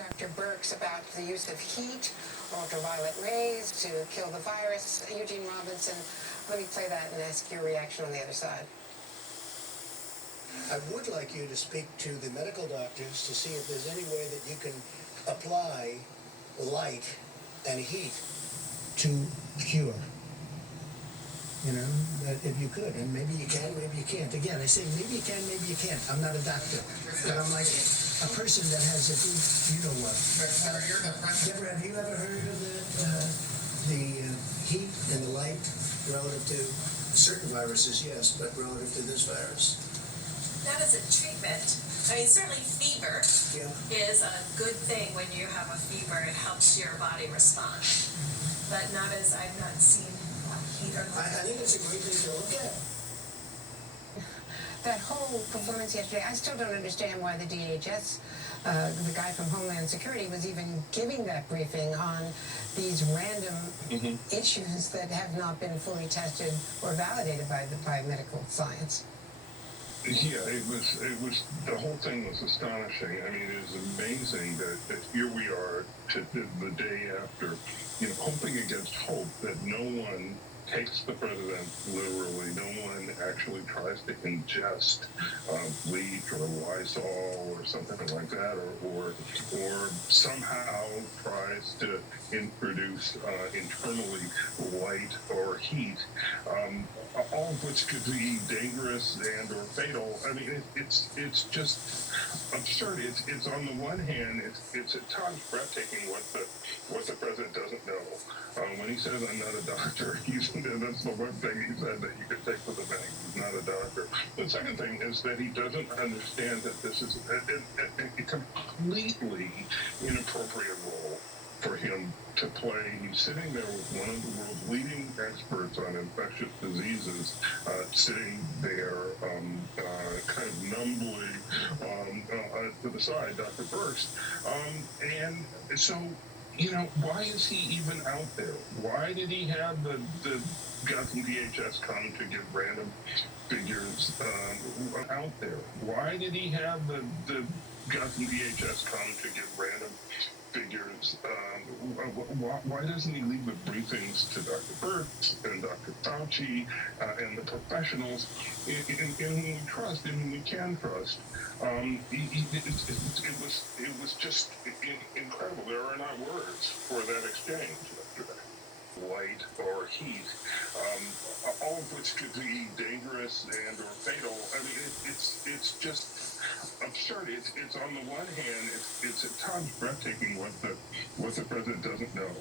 Dr. Birx about the use of heat, ultraviolet rays to kill the virus. Eugene Robinson, let me play that and ask your reaction on the other side. I would like you to speak to the medical doctors to see if there's any way that you can apply light and heat to cure. You know, if you could, and maybe you can, maybe you can't. Again, I say maybe you can, maybe you can't. I'm not a doctor, but I'm like a person that has a good, you know what. Deborah, have you ever heard of the heat and the light relative to certain viruses? Yes, but relative to this virus? Not as a treatment. I mean, certainly fever is a good thing. When you have a fever, it helps your body respond. But not as I've not seen heat or light. I think it's a great thing to look at. That whole performance yesterday, I still don't understand why the DHS, the guy from Homeland Security, was even giving that briefing on these random issues that have not been fully tested or validated by medical science. Yeah, it was, the whole thing was astonishing. I mean, it was amazing that here we are to the day after, you know, hoping against hope that no one takes the president literally, no one actually tries to ingest bleach or Lysol or something like that, or somehow tries to introduce internally light or heat, all of which could be dangerous and or fatal. I mean, it's just absurd. It's on the one hand, it's at times breathtaking what the president doesn't know. When he says, "I'm not a doctor," that's the one thing he said that you could take to the bank. He's not a doctor. The second thing is that he doesn't understand that this is a completely inappropriate role for him to play. He's sitting there with one of the world's leading experts on infectious diseases, sitting there kind of numbly to the side, Dr. Birx. And so, you know, why is he even out there? Why did he have the guy from DHS come to give random figures out there? Why did he have the guy from DHS come to give random figures? Why doesn't he leave the briefings to Dr. Birx and Dr. Fauci and the professionals in whom we trust, in whom we can trust? It was just incredible. There are not words for that exchange yesterday. Light or heat, all of which could be dangerous and or fatal. I mean, it's just absurd. It's on the one hand, it's at times breathtaking what the president doesn't know.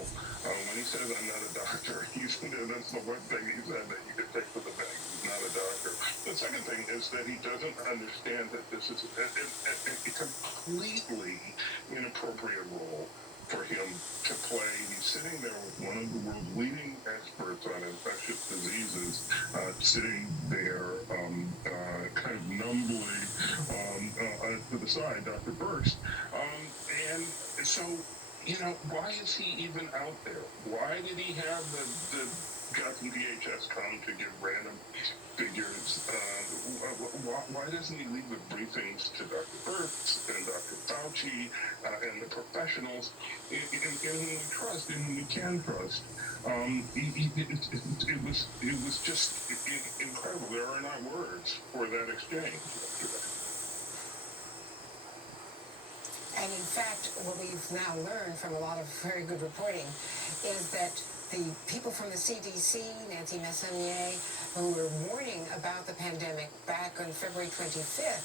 When he says, "I'm not a doctor," that's the one thing he said that you could take to the bank. He's not a doctor. The second thing is that he doesn't understand that this is a completely inappropriate role for him to play. He's sitting there with one of the world's leading experts on infectious diseases, sitting there kind of numbly to the side, Dr. Birx. And so, you know, why is he even out there? Why did he have the guy from DHS come to give random figures? Why doesn't he leave the briefings to Dr. Birx and Dr. Fauci and the professionals in whom we trust, in whom we can trust? It was just incredible. There are not words for that exchange yesterday. And in fact, what we've now learned from a lot of very good reporting is that the people from the CDC, Nancy Messonnier, who were warning about the pandemic back on February 25th,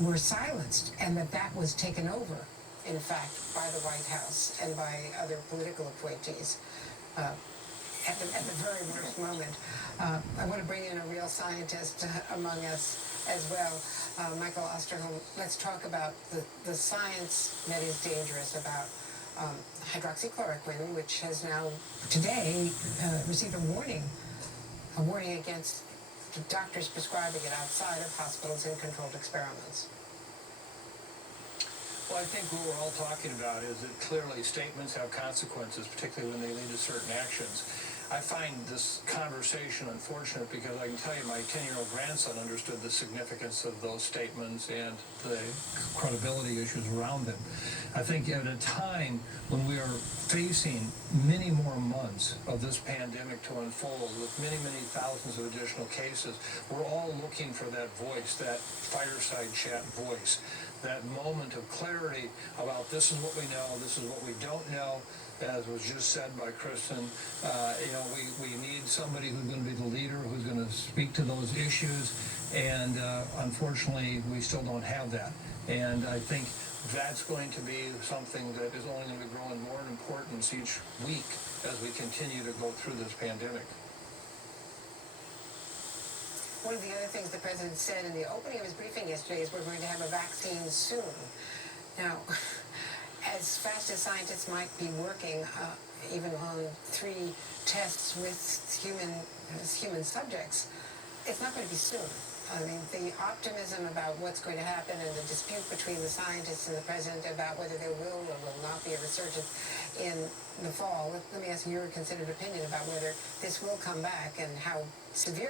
were silenced, and that was taken over, in fact, by the White House and by other political appointees at the very worst moment. I want to bring in a real scientist among us as well. Michael Osterholm, let's talk about the science that is dangerous about hydroxychloroquine, which has now today received a warning against doctors prescribing it outside of hospitals in controlled experiments. Well, I think what we're all talking about is that clearly statements have consequences, particularly when they lead to certain actions. I find this conversation unfortunate because I can tell you my 10-year-old grandson understood the significance of those statements and the credibility issues around them. I think at a time when we are facing many more months of this pandemic to unfold with many, many thousands of additional cases, we're all looking for that voice, that fireside chat voice, that moment of clarity about this is what we know, this is what we don't know. As was just said by Kristen, we need somebody who's going to be the leader, who's going to speak to those issues, and unfortunately, we still don't have that. And I think that's going to be something that is only going to be growing more in importance each week as we continue to go through this pandemic. One of the other things the president said in the opening of his briefing yesterday is we're going to have a vaccine soon. Now, as fast as scientists might be working, even on 3 tests with human subjects, it's not going to be soon. I mean, the optimism about what's going to happen and the dispute between the scientists and the president about whether there will or will not be a resurgence in the fall. Let me ask your considered opinion about whether this will come back and how severe